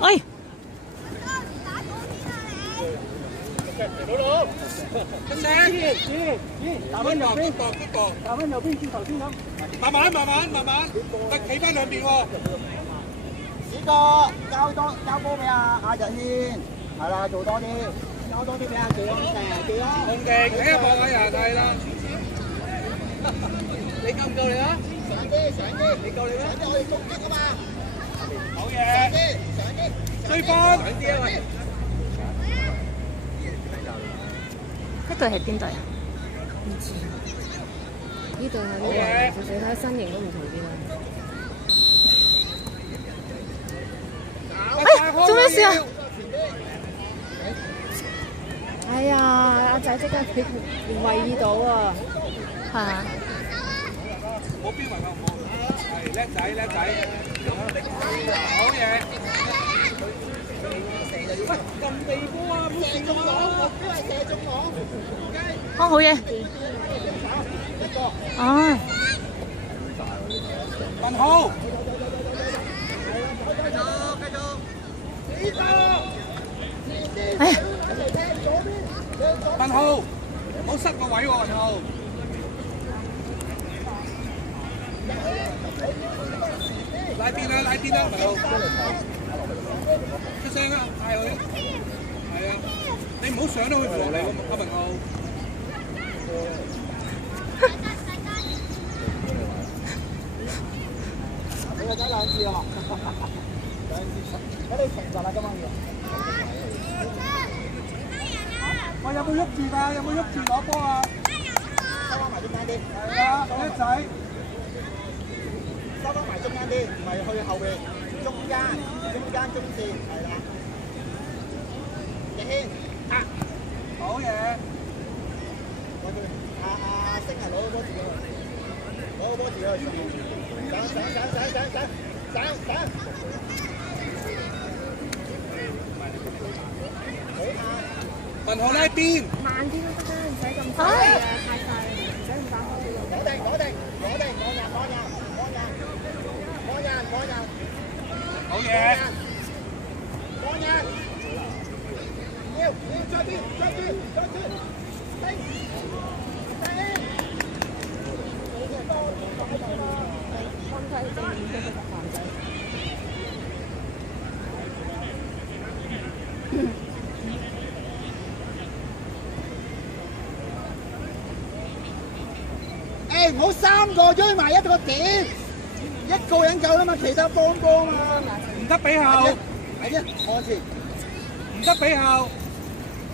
哎！出聲！打翻右邊，打翻右邊轉頭先咁。慢慢，得企翻兩邊喎。呢個交波俾阿日軒，係啦，做多啲，交多啲俾阿健，健啦。紅勁，睇下望下人係啦。你夠唔夠力啊？上啲，你夠力咩？上啲我哋攻擊啊嘛。好嘢！上啲，追翻！上啲啊喂！呢隊係邊隊啊？唔知。呢隊係咩？其實睇身形都唔同啲啦。哎，做咩事啊？哎呀，阿仔即刻佢留意到啊！係啊。冇邊位冇，係叻仔，好嘢！喂，撳地波啊！唔好射中網，因為射中網。哦，好嘢。哦。文浩。哎呀！文浩，唔好塞個位喎，文浩。拉邊啦，文浩。出聲啊，嗌佢。係啊，你唔好上到去扶你阿文浩。你又打兩次啊！咁你停實啦，今晚要。喂，有冇喐住㗎？有冇喐住攞波啊？收翻埋中間啲。係啊，叻仔。收翻埋中間啲，唔係去後邊。中間中線，係啦。日軒，好嘢。阿星係攞個波自己去，攞個波自己去。上！文浩拉邊。慢啲都得啦，唔使咁快啊，太快啦，唔使咁快開。攞定，我人。好嘢。要再邊，誒，唔好三個追埋一個點，一個人夠啦嘛，其他幫幫嘛。唔得比後。係啫，我前。唔得比後。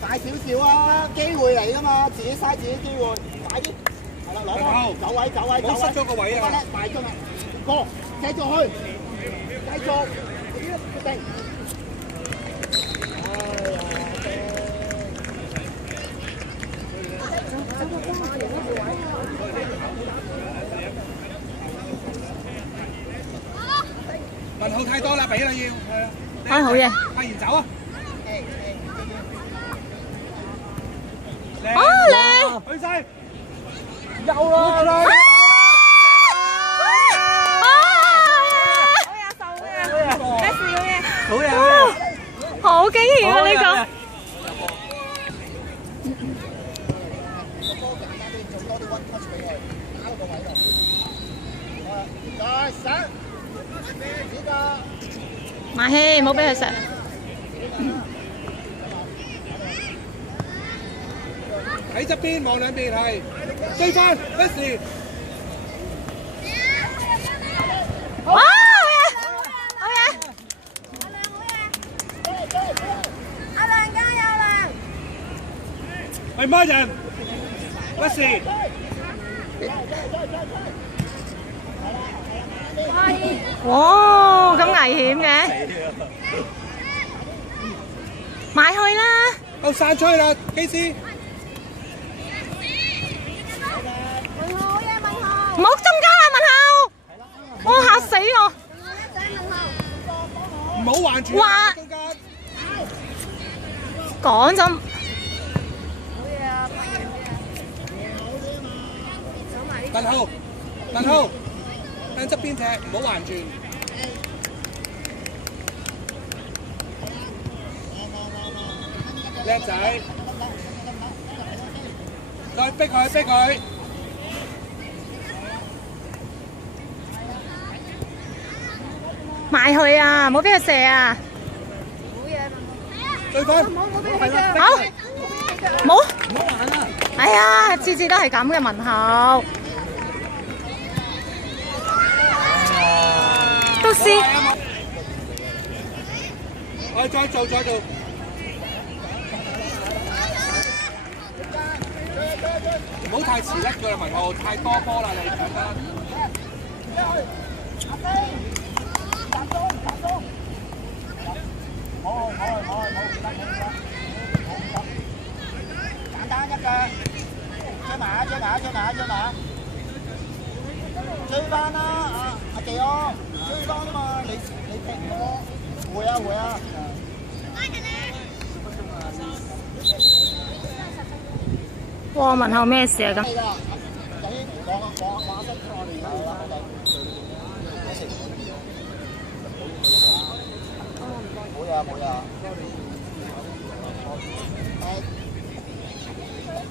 大少少啊，機會嚟噶嘛，自己嘥自己機會，快啲。係啦，攞波，走位，冇失咗個位啊！大中啊，過，繼續去，繼續，決定。文浩太多啦，俾啦要，係啊。哎，好嘢。阿賢走啊！哦，靚！去晒，有啦！好嘢！好驚險啊！呢個。馬希，唔好俾佢食。喺側邊望兩邊係，追翻 ，Wesley。哇！好嘢！阿亮加油亮！係孖人 ，Wesley。哇！咁危險嘅，埋去啦！夠散出去啦，基斯。唔好中間啊，文浩！哇，嚇死我！唔好橫住。橫中間。講真。文浩，向側邊踢，唔好橫轉。叻仔，再逼佢逼佢。埋去啊，唔好俾佢射啊！最快，好，冇，哎呀，次次都係咁嘅文後，都試。我再做再做。唔好太遲甩腳啦，文浩，太多波啦，你搶得。簡單一腳，追埋，追翻啦！阿技安，追翻啊嘛！你踢唔到，會啊！哇！文後咩事啊咁？冇嘢。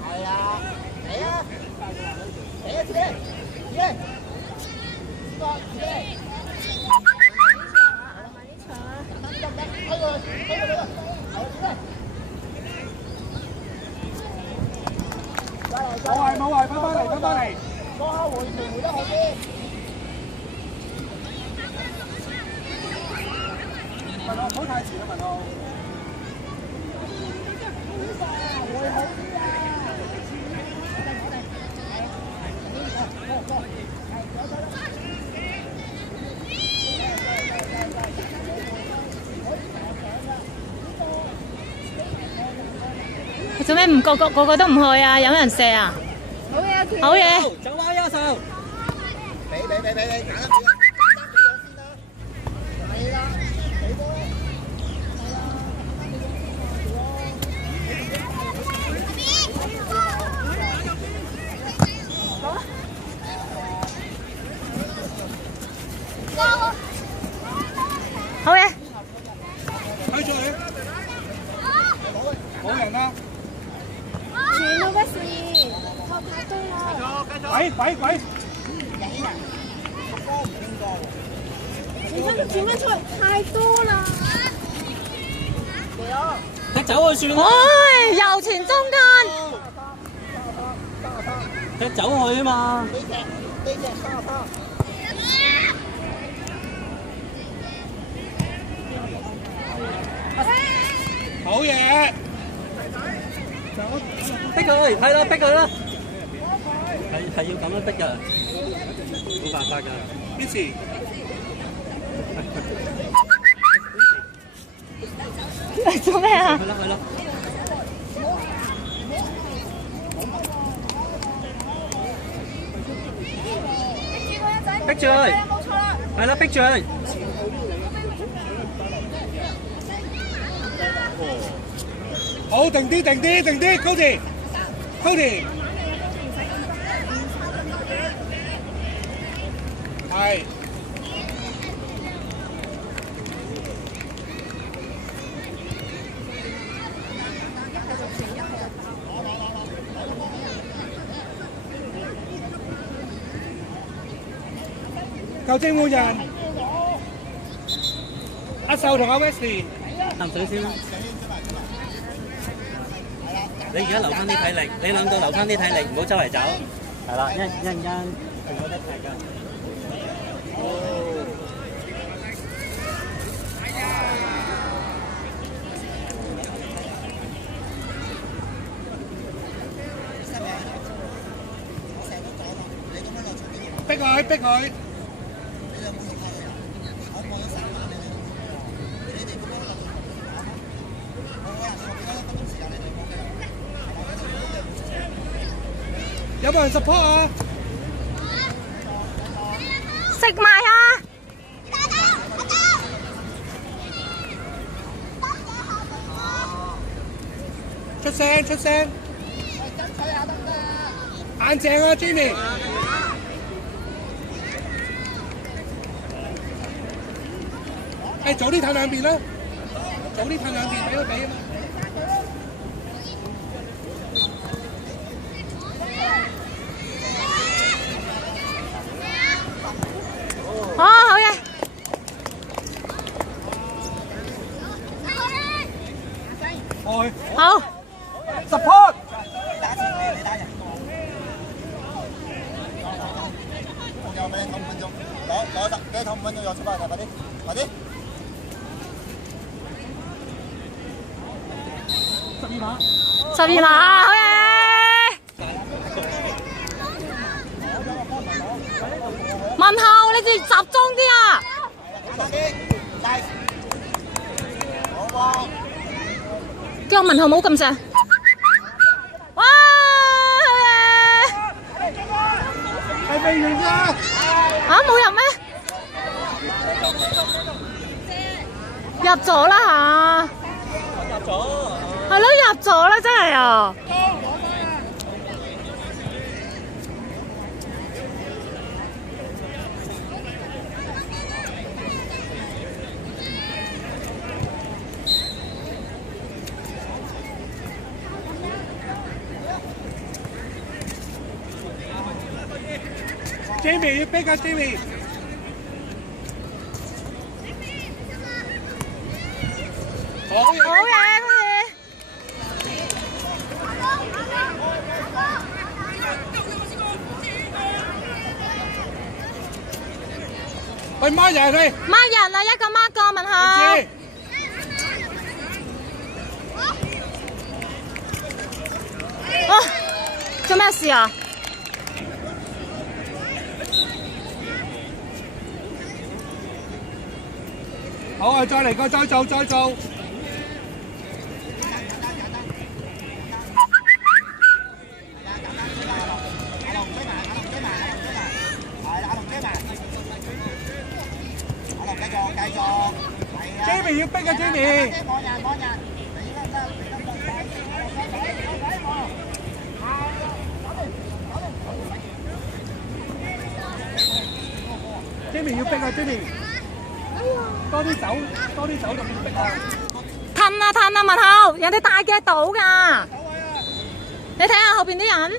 係啊，嚟啊！自己，冇壞，翻返嚟。個後回得好啲。文浩，唔好太遲啦，文浩。做咩唔個個都唔去啊？有人射啊？好嘢！走彎右手。俾，揀一邊。係啦，俾波。好嘢！睇出嚟。冇人啦。全部嘅事，靠太多啦。鬼！轉翻出嚟太多啦。踢走去算啦，唉，右前中間。踢走去啊嘛。好嘢！逼佢，係啦，逼佢啦。係要咁樣逼㗎，冇辦法㗎。幾時？做咩啊？係啦。逼住佢，係啦，逼住佢。好，定啲，Cody，係。球證換人，阿秀同阿 Wesley。啖水先啦。你而家留翻啲體力，你兩個留翻啲體力，唔好周圍走。係啦，一陣間仲有得踢㗎。逼佢。有冇人 support 啊？食埋啊！出聲！眼正啊 ，Jenny！早啲褪兩邊啦，俾佢俾啊嘛。攞十幾桶5分鐘就出發，快啲，快啲。12碼。12碼，好嘢！文浩，你哋集中啲啊！快啲，嚟。好喎。叫文浩冇咁正。哇！好嘢！係未完㗎？嚇冇入咩？入咗啦嚇！入咗。係咯，入咗啦，真係啊！Jamie 要逼啊 Jamie！好嘢！好嘢，去孖人去。孖人啦，一個孖個文浩。啊！做咩事啊？好啊，再嚟個，再做，再做。Jamie 要逼啊 Jamie！幫人。Jamie 要逼啊 Jamie！多啲走，多啲走就變逼啊！褪啊褪啊，文浩，人哋大嘅到㗎。你睇下後邊啲人。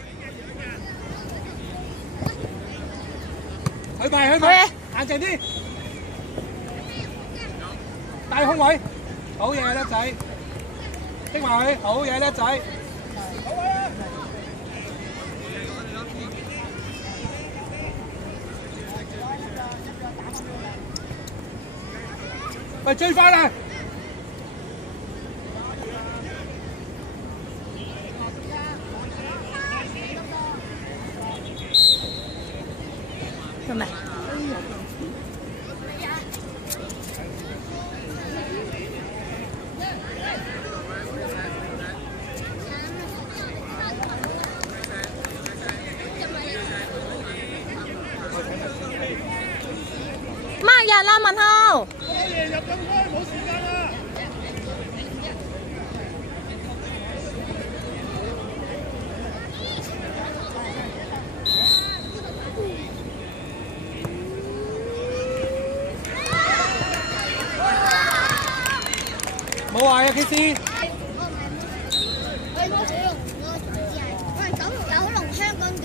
去埋，硬淨啲。大空位，好嘢叻仔，逼埋佢，好嘢叻仔。喂，追翻啦！做咩？孖人啦，文浩。入咁開，冇時間啦！冇壞啊 KC！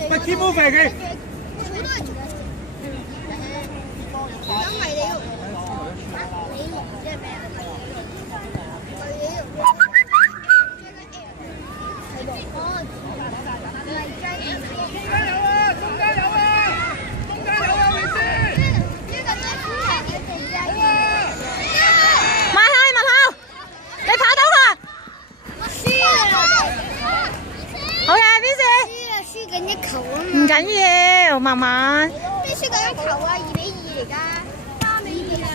喂 keep moving 佢。唔緊要，慢慢。你輸緊一球啊，2-2嚟㗎，3-2啊！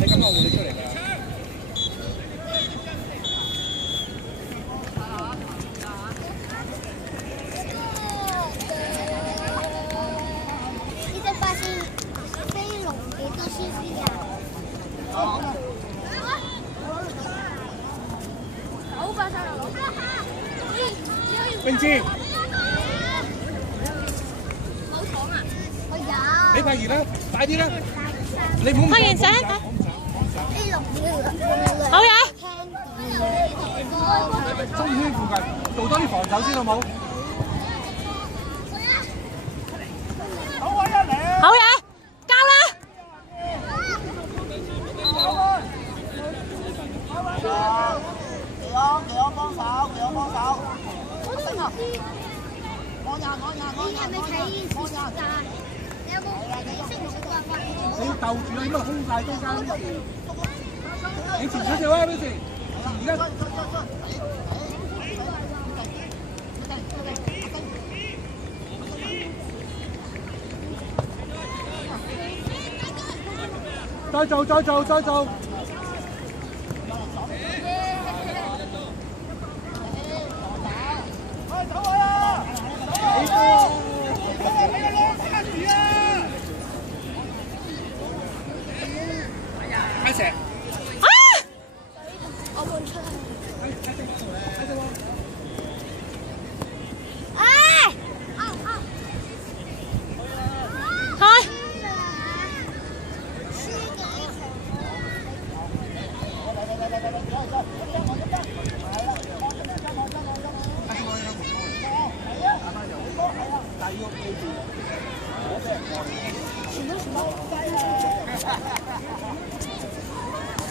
你咁我換你出嚟㗎。呢隻八仙飛龍幾多 CC 啊冰芝，冇糖啊！我有。你拍完啦，快啲啦！你唔好拍完相。飛龍好嘢！中圈附近做多啲防守先好冇？好嘢！交啦！技安幫手，技安幫手。你係咪睇時間？你有冇識唔識畫畫？你要鬥住啊，應該空晒中間。你前少少啊，Vincent。而家再做，再做，再做。開始。我換出去。哎！開。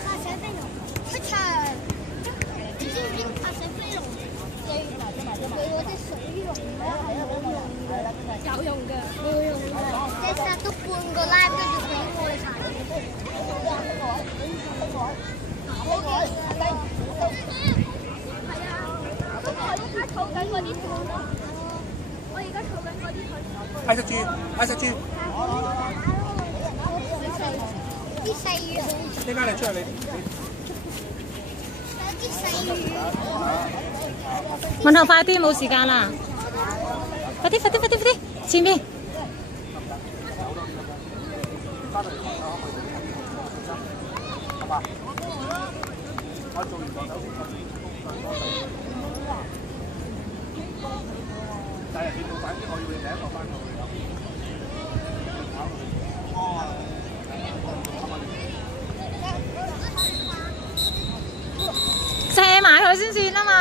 爬水飛龍，出場！你知唔知爬水飛龍佢嗰隻水龍咧係冇用嘅，有用嘅，冇用嘅，即係殺到半個 live 跟住俾我哋查。係啊，我而家儲緊嗰啲圖咯，我而家儲緊嗰啲圖。嗌實住，嗌實住。啲細魚，呢間你出嚟你。有啲細魚。文頭快啲，冇時間啦！快啲，快啲，快啲，快啲！前面。但係你做反啲，我要你第一個翻過去。射埋佢先算啊嘛！